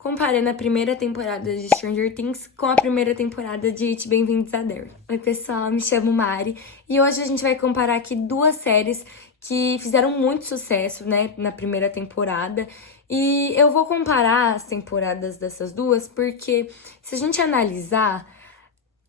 comparando a primeira temporada de Stranger Things com a primeira temporada de It, Bem-vindos a Derry. Oi pessoal, me chamo Mari e hoje a gente vai comparar aqui duas séries que fizeram muito sucesso, né, na primeira temporada. E eu vou comparar as temporadas dessas duas porque se a gente analisar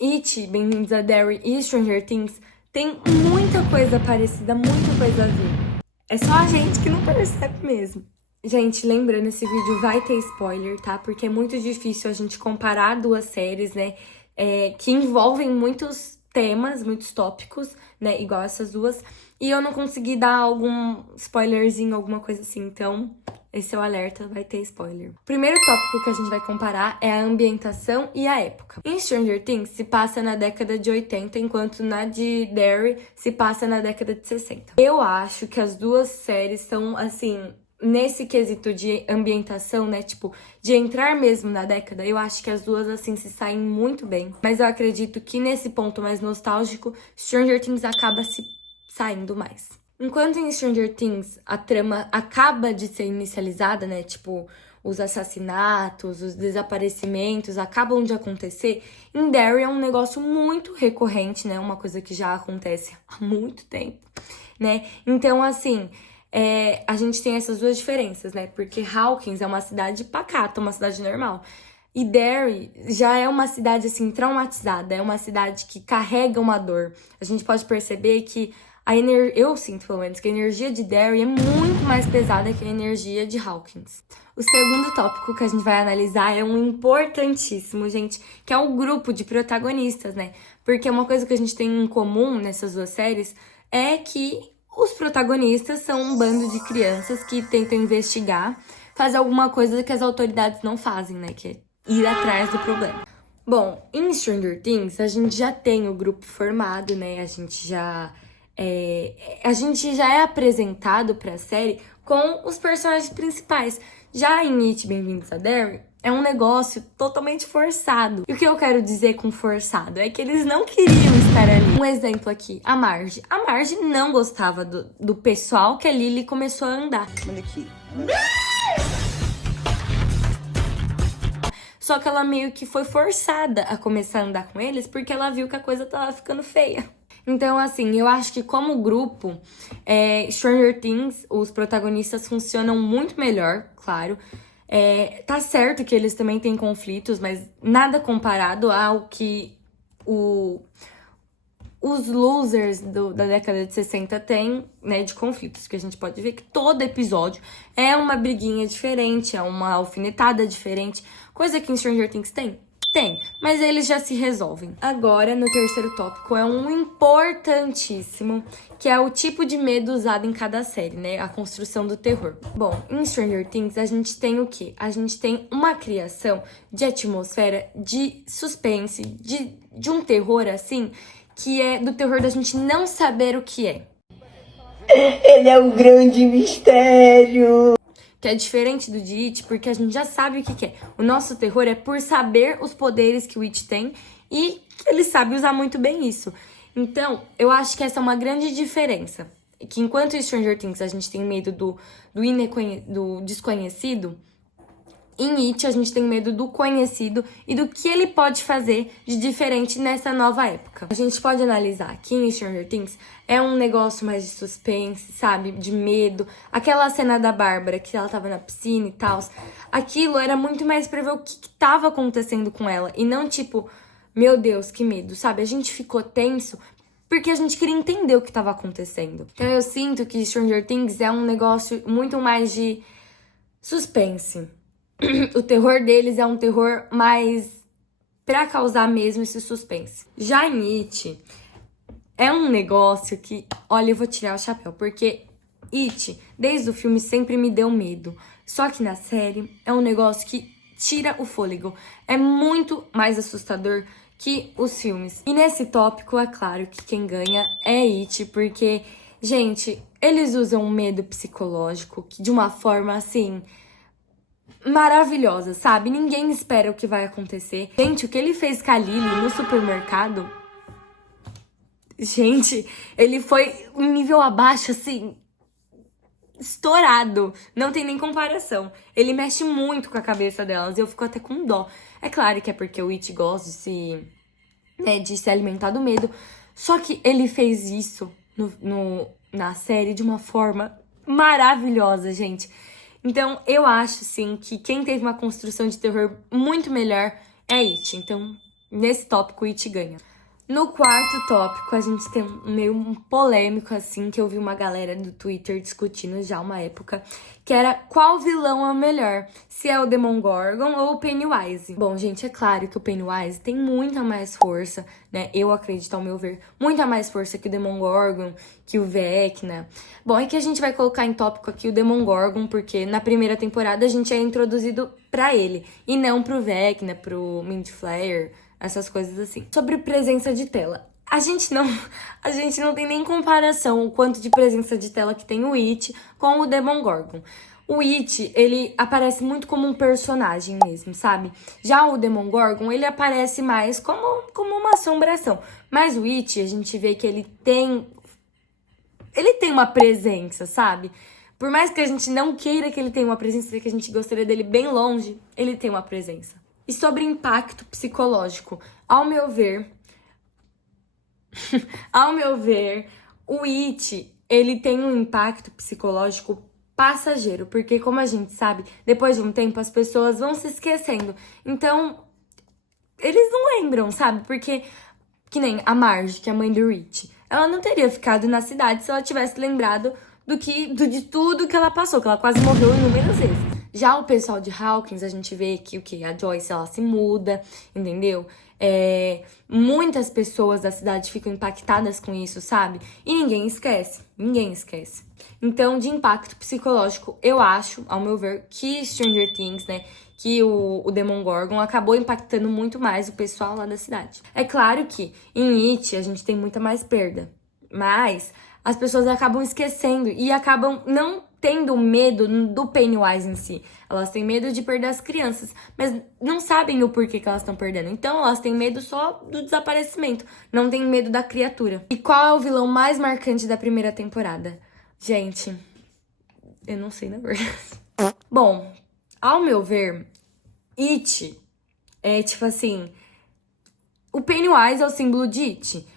It, Bem-vindos a Derry e Stranger Things, tem muita coisa parecida, muita coisa a ver. É só a gente que não percebe mesmo. Gente, lembrando, esse vídeo vai ter spoiler, tá? Porque é muito difícil a gente comparar duas séries, né? Que envolvem muitos temas, muitos tópicos, né? Igual essas duas. E eu não consegui dar algum spoilerzinho, alguma coisa assim. Então, esse é o alerta, vai ter spoiler. O primeiro tópico que a gente vai comparar é a ambientação e a época. Em Stranger Things se passa na década de 80, enquanto na de Derry se passa na década de 60. Eu acho que as duas séries são, assim, nesse quesito de ambientação, né, tipo, de entrar mesmo na década, eu acho que as duas, assim, se saem muito bem. Mas eu acredito que nesse ponto mais nostálgico, Stranger Things acaba se saindo mais. Enquanto em Stranger Things a trama acaba de ser inicializada, né, tipo, os assassinatos, os desaparecimentos acabam de acontecer, em Derry é um negócio muito recorrente, né, uma coisa que já acontece há muito tempo, né, então, assim, a gente tem essas duas diferenças, né? Porque Hawkins é uma cidade pacata, uma cidade normal. E Derry já é uma cidade, assim, traumatizada. É uma cidade que carrega uma dor. A gente pode perceber que eu sinto, pelo menos, que a energia de Derry é muito mais pesada que a energia de Hawkins. O segundo tópico que a gente vai analisar é um importantíssimo, gente, que é o grupo de protagonistas, né? Porque uma coisa que a gente tem em comum nessas duas séries é que os protagonistas são um bando de crianças que tentam investigar, fazer alguma coisa que as autoridades não fazem, né? Que é ir atrás do problema. Bom, em Stranger Things, a gente já tem o grupo formado, né? A gente já é apresentado pra série com os personagens principais. Já em It, Bem-vindos a Derry, é um negócio totalmente forçado. E o que eu quero dizer com forçado é que eles não queriam estar ali. Um exemplo aqui, a Marge. A Marge não gostava do pessoal que a Lily começou a andar. Olha aqui. Só que ela meio que foi forçada a começar a andar com eles porque ela viu que a coisa tava ficando feia. Então, assim, eu acho que como grupo, Stranger Things, os protagonistas funcionam muito melhor, claro. Tá certo que eles também têm conflitos, mas nada comparado ao que os losers da década de 60 têm, né, de conflitos. Que a gente pode ver que todo episódio é uma briguinha diferente, é uma alfinetada diferente. Coisa que em Stranger Things tem. Tem, mas eles já se resolvem. Agora, no terceiro tópico, é um importantíssimo, que é o tipo de medo usado em cada série, né? A construção do terror. Bom, em Stranger Things, a gente tem o quê? A gente tem uma criação de atmosfera, de suspense, de um terror, assim, que é do terror da gente não saber o que é. Ele é um grande mistério. Que é diferente do de It, porque a gente já sabe o que é. O nosso terror é por saber os poderes que o It tem e ele sabe usar muito bem isso. Então, eu acho que essa é uma grande diferença. Que enquanto em Stranger Things a gente tem medo do desconhecido, em It a gente tem medo do conhecido e do que ele pode fazer de diferente nessa nova época. A gente pode analisar que em Stranger Things é um negócio mais de suspense, sabe? De medo. Aquela cena da Bárbara, que ela tava na piscina e tal. Aquilo era muito mais pra ver o que tava acontecendo com ela. E não tipo, meu Deus, que medo, sabe? A gente ficou tenso porque a gente queria entender o que tava acontecendo. Então eu sinto que Stranger Things é um negócio muito mais de suspense. O terror deles é um terror mais pra causar mesmo esse suspense. Já em It, é um negócio que, olha, eu vou tirar o chapéu, porque It, desde o filme, sempre me deu medo. Só que na série, é um negócio que tira o fôlego. É muito mais assustador que os filmes. E nesse tópico, é claro que quem ganha é It, porque, gente, eles usam medo psicológico de uma forma, assim, maravilhosa, sabe? Ninguém espera o que vai acontecer. Gente, o que ele fez com a Lily no supermercado... Gente, ele foi um nível abaixo, assim... estourado. Não tem nem comparação. Ele mexe muito com a cabeça delas e eu fico até com dó. É claro que é porque o It gosta de se alimentar do medo. Só que ele fez isso na série de uma forma maravilhosa, gente. Então, eu acho, sim, que quem teve uma construção de terror muito melhor é It. Então, nesse tópico, It ganha. No quarto tópico, a gente tem um polêmico, assim, que eu vi uma galera do Twitter discutindo já uma época, que era qual vilão é o melhor, se é o Demogorgon ou o Pennywise. Bom, gente, é claro que o Pennywise tem muita mais força, né? Eu acredito, ao meu ver, muita mais força que o Demogorgon, que o Vecna. Bom, é que a gente vai colocar em tópico aqui o Demogorgon, porque na primeira temporada a gente é introduzido pra ele, e não pro Vecna, pro Mind Flayer, essas coisas assim. Sobre presença de tela. A gente não tem nem comparação o quanto de presença de tela que tem o It com o Demogorgon. O It, ele aparece muito como um personagem mesmo, sabe? Já o Demogorgon, ele aparece mais como uma assombração. Mas o It, a gente vê que ele tem uma presença, sabe? Por mais que a gente não queira que ele tenha uma presença, que a gente gostaria dele bem longe, ele tem uma presença. E sobre impacto psicológico, ao meu ver, o It, ele tem um impacto psicológico passageiro, porque como a gente sabe, depois de um tempo as pessoas vão se esquecendo. Então, eles não lembram, sabe? Porque, que nem a Marge, que é a mãe do Rich, ela não teria ficado na cidade se ela tivesse lembrado de tudo que ela passou, que ela quase morreu inúmeras vezes. Já o pessoal de Hawkins, a gente vê que a Joyce, ela se muda, entendeu? Muitas pessoas da cidade ficam impactadas com isso, sabe? E ninguém esquece. Então, de impacto psicológico, eu acho, ao meu ver, que Stranger Things, né? Que o Demogorgon acabou impactando muito mais o pessoal lá da cidade. É claro que em It a gente tem muita mais perda, mas as pessoas acabam esquecendo e acabam não tendo medo do Pennywise em si. Elas têm medo de perder as crianças, mas não sabem o porquê que elas estão perdendo. Então, elas têm medo só do desaparecimento, não têm medo da criatura. E qual é o vilão mais marcante da primeira temporada? Gente, eu não sei, na verdade. Bom, ao meu ver, It é tipo assim, o Pennywise é o símbolo de It.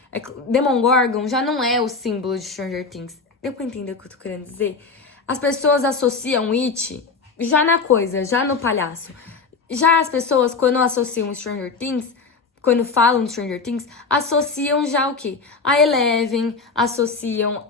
Demogorgon já não é o símbolo de Stranger Things. Deu pra entender o que eu tô querendo dizer? As pessoas associam It já na coisa, já no palhaço. Já as pessoas, quando associam Stranger Things, quando falam de Stranger Things, associam já o quê? A Eleven, associam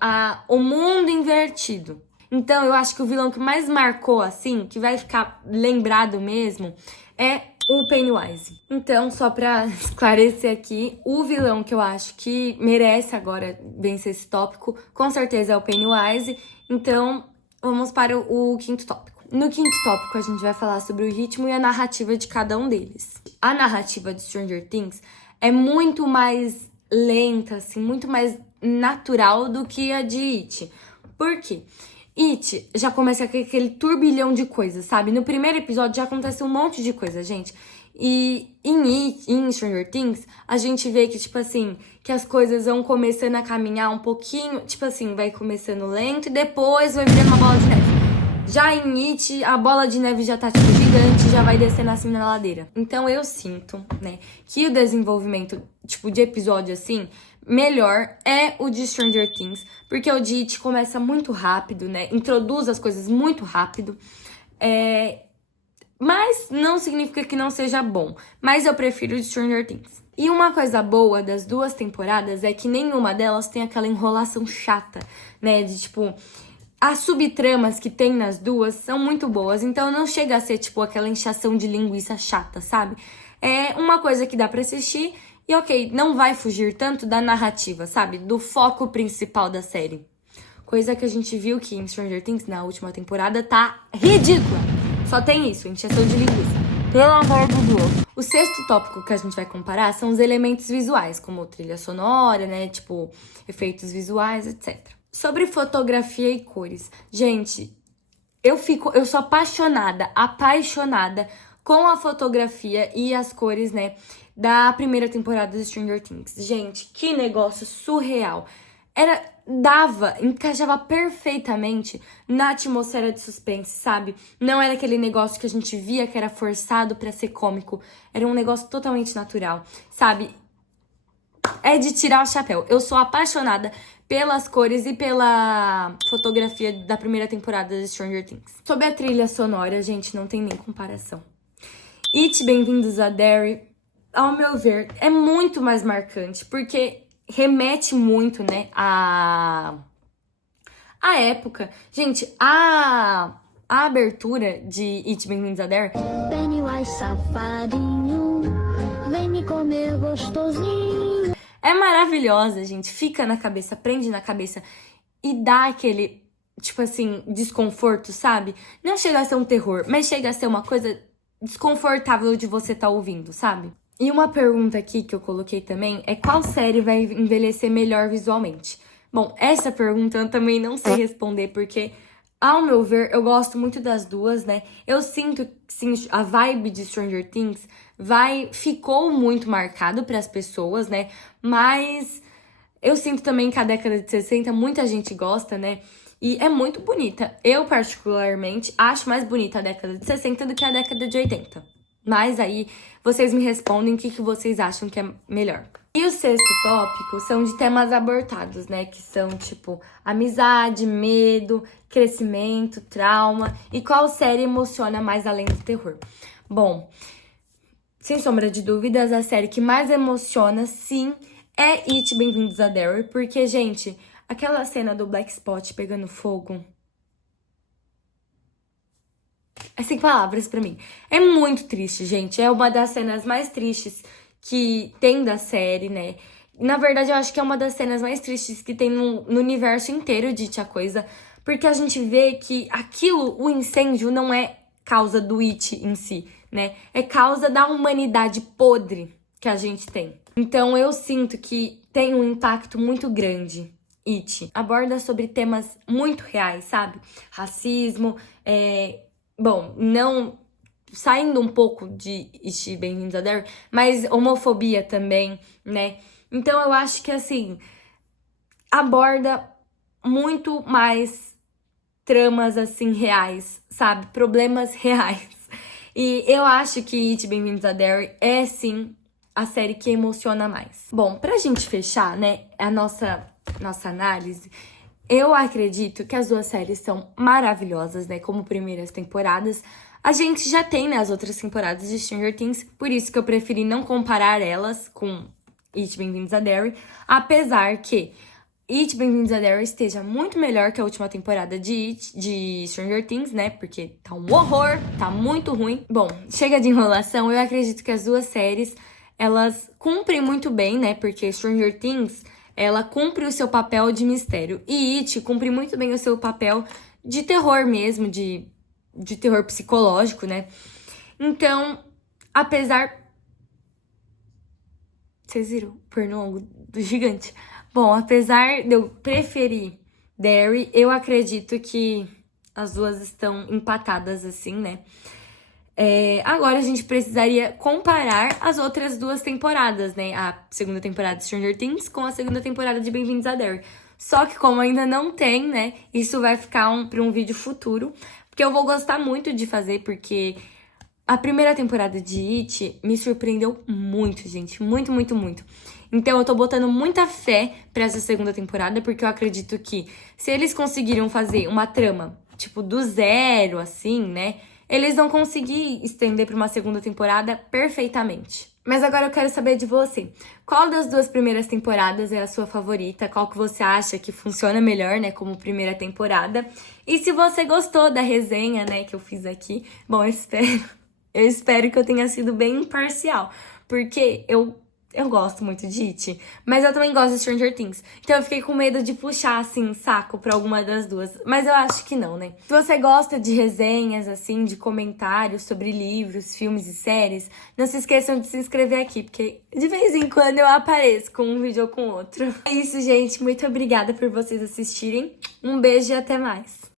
o mundo invertido. Então, eu acho que o vilão que mais marcou, assim, que vai ficar lembrado mesmo, é o Pennywise. Então, só pra esclarecer aqui, o vilão que eu acho que merece agora vencer esse tópico, com certeza é o Pennywise. Então, vamos para o quinto tópico. No quinto tópico, a gente vai falar sobre o ritmo e a narrativa de cada um deles. A narrativa de Stranger Things é muito mais lenta, assim, muito mais natural do que a de It. Por quê? It já começa com aquele turbilhão de coisas, sabe? No primeiro episódio já acontece um monte de coisa, gente. E em Stranger Things, a gente vê que, tipo assim, que as coisas vão começando a caminhar um pouquinho, tipo assim, vai começando lento e depois vai virando uma bola de neve. Já em It, a bola de neve já tá, tipo, gigante, já vai descendo assim na ladeira. Então eu sinto, né, que o desenvolvimento, tipo, de episódio assim, melhor é o de Stranger Things, porque o de It começa muito rápido, né, introduz as coisas muito rápido, mas não significa que não seja bom, mas eu prefiro o de Stranger Things. E uma coisa boa das duas temporadas é que nenhuma delas tem aquela enrolação chata, né, de tipo... As subtramas que tem nas duas são muito boas, então não chega a ser, tipo, aquela inchação de linguiça chata, sabe? É uma coisa que dá pra assistir e, ok, não vai fugir tanto da narrativa, sabe? Do foco principal da série. Coisa que a gente viu que em Stranger Things, na última temporada, tá ridícula. Só tem isso, inchação de linguiça. Pelo amor de Deus. O sexto tópico que a gente vai comparar são os elementos visuais, como trilha sonora, né? Tipo, efeitos visuais, etc. Sobre fotografia e cores. Gente, eu sou apaixonada com a fotografia e as cores, né, da primeira temporada de Stranger Things. Gente, que negócio surreal. encaixava perfeitamente na atmosfera de suspense, sabe? Não era aquele negócio que a gente via que era forçado pra ser cômico. Era um negócio totalmente natural, sabe? É de tirar o chapéu. Eu sou apaixonada pelas cores e pela fotografia da primeira temporada de Stranger Things. Sobre a trilha sonora, gente, não tem nem comparação. It, Bem-vindos a Derry, ao meu ver, é muito mais marcante, porque remete muito, né, à época. Gente, a abertura de It, Bem-vindos a Derry... Pennywise safadinho, vem me comer gostosinho. É maravilhosa, gente. Fica na cabeça, prende na cabeça e dá aquele, tipo assim, desconforto, sabe? Não chega a ser um terror, mas chega a ser uma coisa desconfortável de você estar ouvindo, sabe? E uma pergunta aqui que eu coloquei também é qual série vai envelhecer melhor visualmente? Bom, essa pergunta eu também não sei responder, porque, ao meu ver, eu gosto muito das duas, né? Eu sinto que, sim, a vibe de Stranger Things ficou muito marcado para as pessoas, né? Mas eu sinto também que a década de 60 muita gente gosta, né? E é muito bonita. Eu, particularmente, acho mais bonita a década de 60 do que a década de 80. Mas aí, vocês me respondem o que vocês acham que é melhor. E o sexto tópico são de temas abortados, né? Que são, tipo, amizade, medo, crescimento, trauma. E qual série emociona mais além do terror? Bom, sem sombra de dúvidas, a série que mais emociona, sim, é It, Bem-vindos a Derry. Porque, gente, aquela cena do Black Spot pegando fogo... é sem palavras pra mim. É muito triste, gente. É uma das cenas mais tristes que tem da série, né? Na verdade, eu acho que é uma das cenas mais tristes que tem no universo inteiro de It, a Coisa. Porque a gente vê que aquilo, o incêndio, não é causa do It em si, né? É causa da humanidade podre que a gente tem. Então, eu sinto que tem um impacto muito grande. It aborda sobre temas muito reais, sabe? Racismo, bom, não saindo um pouco de It, Bem-vindos a Derry, mas homofobia também, né? Então eu acho que, assim, aborda muito mais tramas, assim, reais, sabe? Problemas reais. E eu acho que It, Bem-vindos a Derry é, sim, a série que emociona mais. Bom, pra gente fechar, né, a nossa análise... eu acredito que as duas séries são maravilhosas, né? Como primeiras temporadas. A gente já tem, né, as outras temporadas de Stranger Things, por isso que eu preferi não comparar elas com It, Bem-vindos a Derry. Apesar que It, Bem-vindos a Derry esteja muito melhor que a última temporada de Stranger Things, né? Porque tá um horror, tá muito ruim. Bom, chega de enrolação. Eu acredito que as duas séries, elas cumprem muito bem, né? Porque Stranger Things... ela cumpre o seu papel de mistério. E It cumpre muito bem o seu papel de terror mesmo, de terror psicológico, né? Então, apesar... vocês viram o pernilongo do gigante? Bom, apesar de eu preferir Derry, eu acredito que as duas estão empatadas assim, né? Agora a gente precisaria comparar as outras duas temporadas, né? A segunda temporada de Stranger Things com a segunda temporada de Bem-vindos a Derry. Só que como ainda não tem, né? Isso vai ficar para um vídeo futuro. Porque eu vou gostar muito de fazer, porque a primeira temporada de It me surpreendeu muito, gente. Muito, muito, muito. Então eu tô botando muita fé pra essa segunda temporada, porque eu acredito que se eles conseguiram fazer uma trama, tipo, do zero, assim, né? Eles vão conseguir estender para uma segunda temporada perfeitamente. Mas agora eu quero saber de você. Qual das duas primeiras temporadas é a sua favorita? Qual que você acha que funciona melhor, né, como primeira temporada? E se você gostou da resenha, né, que eu fiz aqui, bom, eu espero que eu tenha sido bem imparcial, porque eu gosto muito de It, mas eu também gosto de Stranger Things. Então eu fiquei com medo de puxar, assim, saco pra alguma das duas. Mas eu acho que não, né? Se você gosta de resenhas, assim, de comentários sobre livros, filmes e séries, não se esqueçam de se inscrever aqui, porque de vez em quando eu apareço com um vídeo ou com outro. É isso, gente. Muito obrigada por vocês assistirem. Um beijo e até mais.